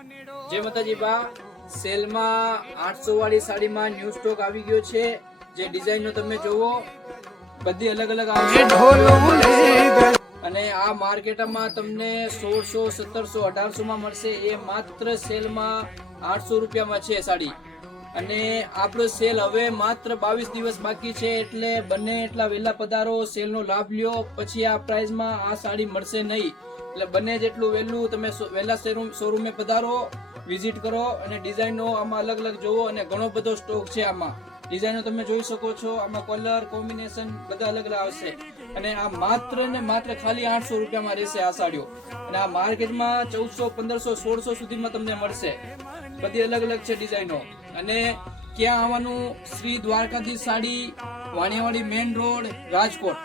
જય માતાજી બા, સેલમાં 800 વાળી સાડીમાં ન્યૂ સ્ટોક આવી ગયો છે. જે ડિઝાઇનનો તમે જોવો બધી અલગ અલગ આવશે અને આ માર્કેટમાં તમને 1600, 1700, 1800 માં મળશે. એ માત્ર સેલમાં 800 રૂપિયામાં છે સાડી. અને આપણો સેલ હવે માત્ર 22 દિવસ બાકી છે, એટલે બને એટલા વહેલા પધારો, સેલનો લાભ લ્યો. પછી આ પ્રાઇસમાં આ સાડી મળશે નહીં. એટલે બને જેટલું વહેલું તમે વહેલા શોરૂમે પધારો, વિઝિટ કરો અને ડિઝાઇનો આમાં અલગ અલગ જોવો. અને ઘણો બધો સ્ટોક છે આમાં. ડિઝાઇનો તમે જોઈ શકો છો. આમાં કલર કોમ્બિનેશન બધા અલગ અલગ આવશે. અને આ માત્ર ને માત્ર ખાલી 800 રૂપિયામાં રહેશે આ સાડીઓ. અને આ માર્કેટમાં 1400, 1500, 1600 સુધીમાં તમને મળશે. બધી અલગ અલગ છે ડિઝાઇનો. અને ક્યાં આવવાનું? Shri Dwarkadhish sari, Vaniyawadi main road, Rajkot.